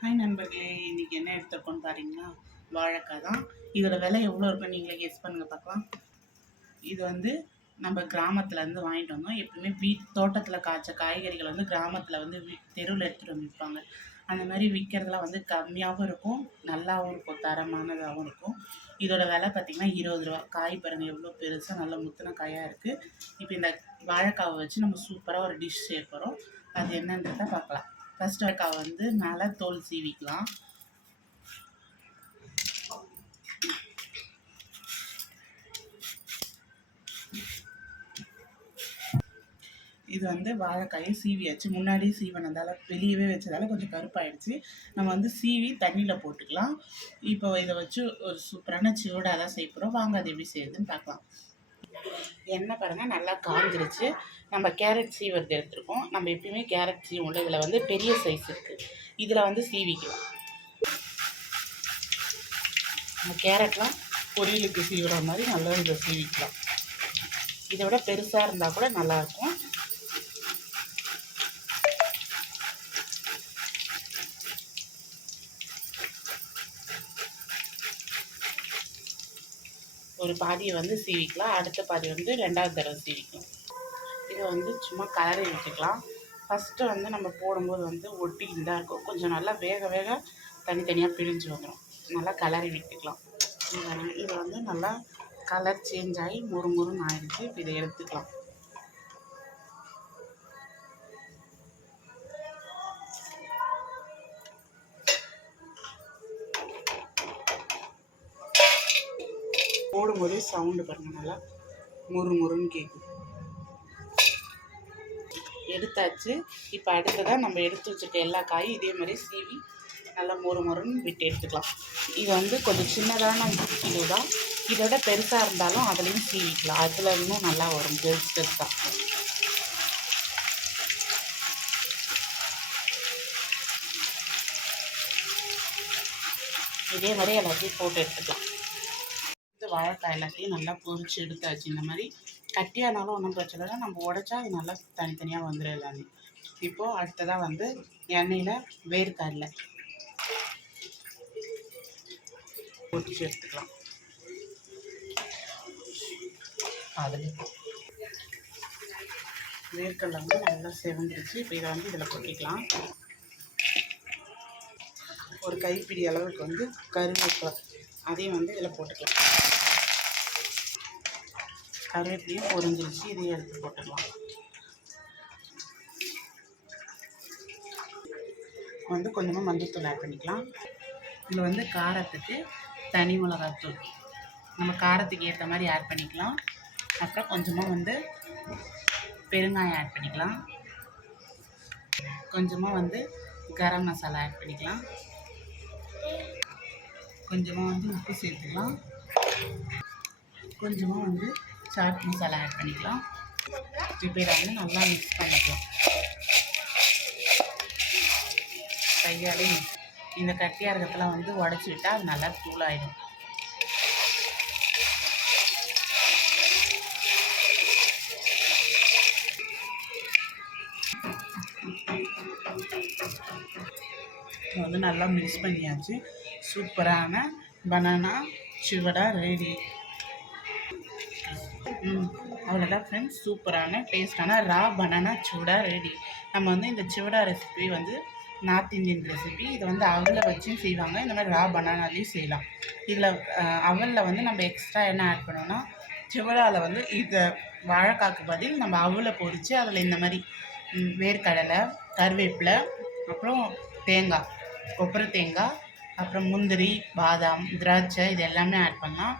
Hi நண்பர்களே, இன்றைக்கி என்ன எடுத்துருக்கோன்னு பாருங்களா, வாழைக்காய் தான். இதோட விலை எவ்வளோ இருக்குன்னு நீங்களே கெஸ் பண்ணுங்கள் பார்க்கலாம். இது வந்து நம்ம கிராமத்துலேருந்து வாங்கிட்டு வந்தோம். எப்பவுமே தோட்டத்தில் காய்ச்ச காய்கறிகள் வந்து கிராமத்தில் வந்து தெருவில் எடுத்துகிட்டு வந்து விற்பாங்க. அந்த மாதிரி விற்கிறதுலாம் வந்து கம்மியாகவும் இருக்கும், நல்லாவும் இருக்கும், தரமானதாகவும் இருக்கும். இதோட விலை பார்த்திங்கன்னா 20 ரூபா. காய் பாருங்கள் எவ்வளோ பெருசாக நல்ல முத்தின காயாக இருக்குது. இப்போ இந்த வாழைக்காவை வச்சு நம்ம சூப்பராக ஒரு டிஷ் செய்ய போகிறோம். அது என்னன்றதை பார்க்கலாம். ஃபர்ஸ்ட் வாழைக்காவை வந்து மேலே தோல் சீவிக்கலாம். இது வந்து வாழைக்காயை சீவியாச்சு. முன்னாடியே சீவனதால் வெளியவே வச்சதால் கொஞ்சம் கருப்பாயிடுச்சு. நம்ம வந்து சீவி தண்ணியில் போட்டுக்கலாம். இப்போ இதை வச்சு ஒரு சூப்பரான சிவடாக தான் செய்ய போகிறோம். வாங்க அது எப்படி செய்யுதுன்னு பார்க்கலாம். எண்ணெய் பாருங்கள் நல்லா காஞ்சிருச்சு. நம்ம கேரட் சீவறது எடுத்துருக்கோம். நம்ம எப்பயுமே கேரட் சீவும்ல, இதில் வந்து பெரிய சைஸ் இருக்குது. இதில் வந்து சீவிக்கலாம். நம்ம கேரட்லாம் பொரியலுக்கு சீவிற மாதிரி நல்லா இதை சீவிக்கலாம். இதை விட பெருசாக இருந்தால் கூட நல்லாயிருக்கும். ஒரு பாதியை வந்து சீவிக்கலாம், அடுத்த பாதி வந்து ரெண்டாவது தடவை சீவிக்கலாம். இதை வந்து சும்மா கலரி விட்டுக்கலாம். ஃபஸ்ட்டு வந்து நம்ம போடும்போது வந்து ஒட்டிக்கிட்டு தான் இருக்கும். கொஞ்சம் நல்லா வேக வேக தனித்தனியாக பிரிஞ்சு வந்துடும். நல்லா கலரி விட்டுக்கலாம். இது வந்து நல்லா கலர் சேஞ்ச் ஆகி முறுமுறுன்னு ஆயிடுச்சு. இப்போ இதை எடுத்துக்கலாம். போடும்போதே சவுண்டு பாருங்கள், நல்லா முறுமுறுன்னு கேட்குது. எடுத்தாச்சு. இப்போ அடுத்ததாக நம்ம எடுத்து வச்சுருக்க எல்லா காயும் இதே மாதிரி சீவி நல்லா முறுமுறுன்னு விட்டு எடுத்துக்கலாம். இது வந்து கொஞ்சம் சின்னதான கிலோ தான். இதோட பெருசாக இருந்தாலும் அதுலேயும் சீவிக்கலாம். அதில் இன்னும் நல்லா வரும் பெருசாக. இதே மாதிரி எல்லாத்தையும் போட்டு எடுத்துக்கலாம். இந்த வாழைக்காய் எல்லாத்தையும் நல்லா பொரிச்சு எடுத்தாச்சு. இந்த மாதிரி கட்டியானாலும் ஒன்றும் பிரச்சனை இல்லை, நம்ம உடைச்சா அது நல்லா தனித்தனியாக வந்துடும் எல்லாமே. இப்போது அடுத்ததாக வந்து எண்ணெயில் வேர்க்கடலை பொரிச்சு எடுத்துக்கலாம். அதில் வேர்க்கடலை வந்து நல்லா செவந்துருச்சு. இப்போ இதை வந்து இதில் கொட்டிக்கலாம். ஒரு கைப்பிடி அளவுக்கு வந்து கருவேப்பிலை அதையும் வந்து இதில் போட்டுக்கலாம். கருவேப்பிலையும் பொரிஞ்சிருச்சு. இதையும் எடுத்து போட்டுக்கலாம். வந்து கொஞ்சமாக மஞ்சள்தூள் ஆட் பண்ணிக்கலாம். இதில் வந்து காரத்துக்கு தனி மிளகாத்தூள் நம்ம காரத்துக்கு ஏற்ற மாதிரி ஆட் பண்ணிக்கலாம். அப்புறம் கொஞ்சமாக வந்து பெருங்காயம் ஆட் பண்ணிக்கலாம். கொஞ்சமாக வந்து கரம் மசாலா ஆட் பண்ணிக்கலாம். கொஞ்சமாக வந்து உப்பு சேர்த்துக்கலாம். கொஞ்சமாக வந்து சாட் மசாலா ஆட் பண்ணிக்கலாம். இப்போ இதை வந்து நல்லா மிக்ஸ் பண்ணிக்கலாம். கையாலே இந்த கட்டியாக இருக்கிறதுலாம் வந்து உடச்சி விட்டால் அது நல்லா தூளாயிடும். வந்து நல்லா மிக்ஸ் பண்ணியாச்சு. சூப்பரான பனானா சிவடா ரெடி. அவ்வளோதான் ஃப்ரெண்ட்ஸ், சூப்பரான டேஸ்டான ரா பனானா சிவடா ரெடி. நம்ம வந்து இந்த சிவடா ரெசிபி வந்து நார்த் இந்தியன் ரெசிபி. இதை வந்து அவலில் வச்சும் செய்வாங்க, இந்த மாதிரி ரா பனானாலையும் செய்யலாம். இதில் அவலில் வந்து நம்ம எக்ஸ்ட்ரா என்ன ஆட் பண்ணோன்னா, சிவடாவில் வந்து இதை வாழைக்காக்கு பதில் நம்ம அவலை பொரித்து அதில் இந்த மாதிரி வேர்க்கடலை, கருவேப்பிலை, அப்புறம் தேங்காய், கொப்பரை தேங்காய், அப்புறம் முந்திரி, பாதாம், திராட்சை இது எல்லாமே ஆட் பண்ணால்,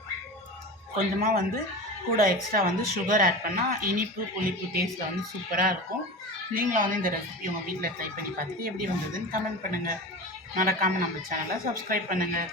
கொஞ்சமாக வந்து கூட எக்ஸ்ட்ரா வந்து சுகர் ஆட் பண்ணால் இனிப்பு புளிப்பு டேஸ்ட்டில் வந்து சூப்பராக இருக்கும். நீங்களும் வந்து இந்த ரெசிபி உங்கள் வீட்டில் ட்ரை பண்ணி பார்த்துட்டு எப்படி வந்ததுன்னு கமெண்ட் பண்ணுங்கள். மறக்காமல் நம்ம சேனலை சப்ஸ்கிரைப் பண்ணுங்கள்.